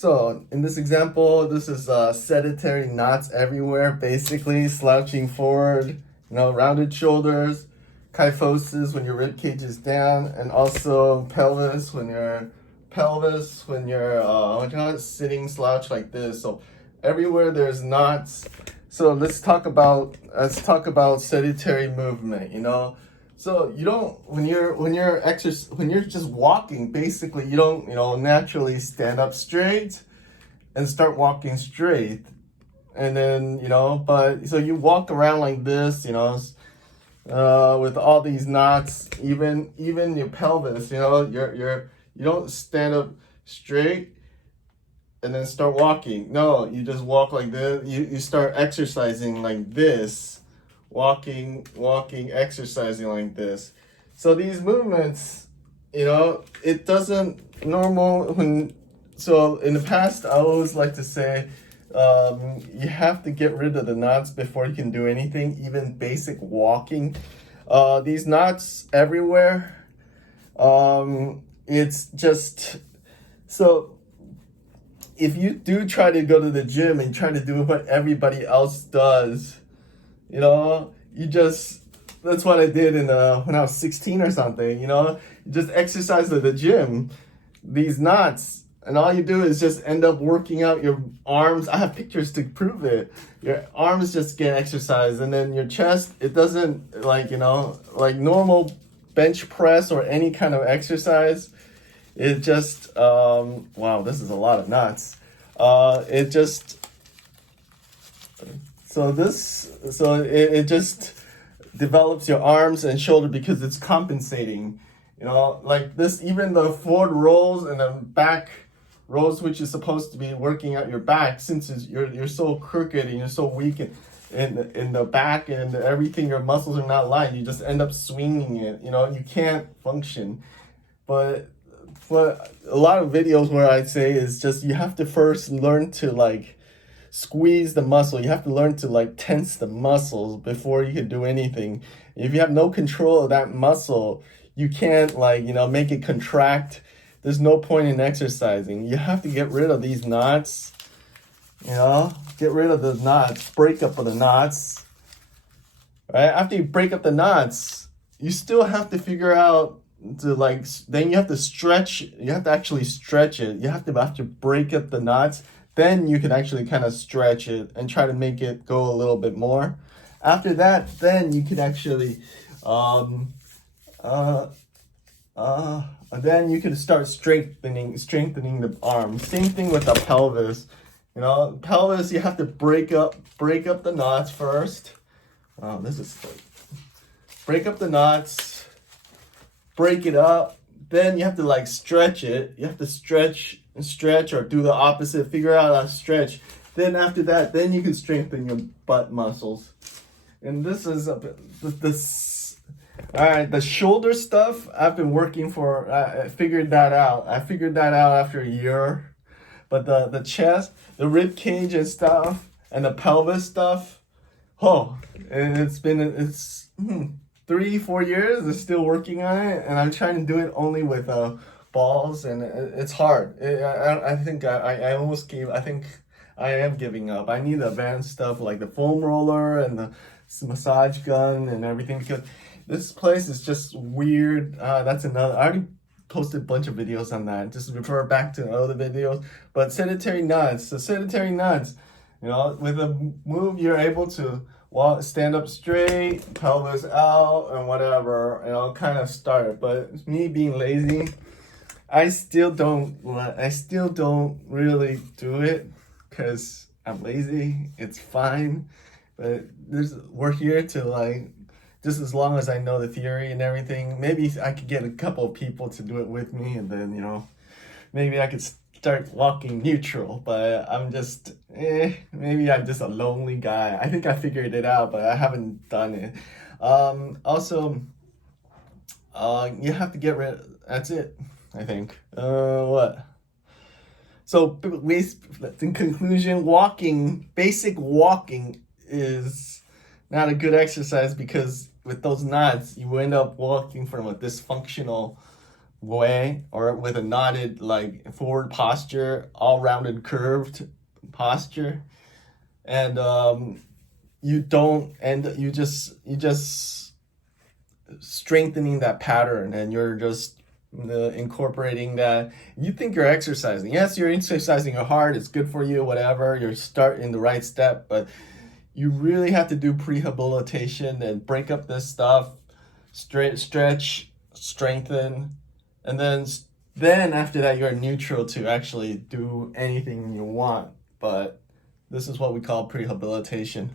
So in this example, this is sedentary knots everywhere, basically slouching forward, rounded shoulders, kyphosis when your rib cage is down, and also pelvis when you're sitting slouch like this. So everywhere there's knots. So let's talk about sedentary movement. So you don't when you're just walking, basically you don't naturally stand up straight and start walking straight, and then but so you walk around like this, with all these knots, even your pelvis, you don't stand up straight and then start walking. No, you just walk like this. You start exercising like this, walking, exercising like this. So these movements, it doesn't normal when. So in the past, I always like to say, you have to get rid of the knots before you can do anything, even basic walking. These knots everywhere. It's just so. If you do try to go to the gym and try to do what everybody else does, that's what I did when I was 16 or something, you just exercise at the gym, these knots, and all you do is just end up working out your arms. I have pictures to prove it. Your arms just get exercised, and then your chest, it doesn't like normal bench press or any kind of exercise. It just, wow, this is a lot of knots. It just develops your arms and shoulder because it's compensating, like this, even the forward rolls and the back rolls, which is supposed to be working out your back, since you're so crooked and you're so weak in the back and everything, your muscles are not lined, you just end up swinging it, you can't function. But a lot of videos where I say is just you have to first learn to squeeze the muscle. You have to learn to tense the muscles before you can do anything. If you have no control of that muscle, you can't make it contract. There's no point in exercising. You have to get rid of these knots. Get rid of the knots. Break up of the knots. Right? After you break up the knots, you still have to figure out then you have to stretch. You have to actually stretch it. You have to break up the knots. Then you can actually kind of stretch it and try to make it go a little bit more. After that, then you can actually then you can start strengthening the arms. Same thing with the pelvis. Pelvis, you have to break up the knots first. Wow, this is break up the knots. Break it up, then you have to stretch it. You have to stretch or do the opposite. Figure out how to stretch. Then after that, then you can strengthen your butt muscles. And this is this. All right, the shoulder stuff I've been working for. I figured that out. After a year. But the chest, the rib cage and stuff, and the pelvis stuff. And it's 3-4 years. I'm still working on it, and I'm trying to do it only with balls, and it's hard. I think I almost gave. I think I am giving up. I need advanced stuff like the foam roller and the massage gun and everything, because this place is just weird. That's another. I already posted a bunch of videos on that. Just refer back to other videos. But sedentary nuts. So sedentary nuts. With a move, you're able to stand up straight, pelvis out, and whatever, kind of start. But me being lazy, I still don't really do it because I'm lazy. It's fine, but we're here to just as long as I know the theory and everything. Maybe I could get a couple of people to do it with me, and then maybe I could start walking neutral. But I'm just maybe I'm just a lonely guy. I think I figured it out, but I haven't done it. Also, you have to get rid. That's it, I think. What? So in conclusion, basic walking is not a good exercise because with those knots, you end up walking from a dysfunctional way, or with a knotted like forward posture, all rounded curved posture, and you just strengthening that pattern, and you're just incorporating that. You think you're exercising. Yes, you're exercising your heart. It's good for you, whatever. You're starting the right step, but you really have to do prehabilitation and break up this stuff, stretch, strengthen, and then after that you're neutral to actually do anything you want. But this is what we call prehabilitation.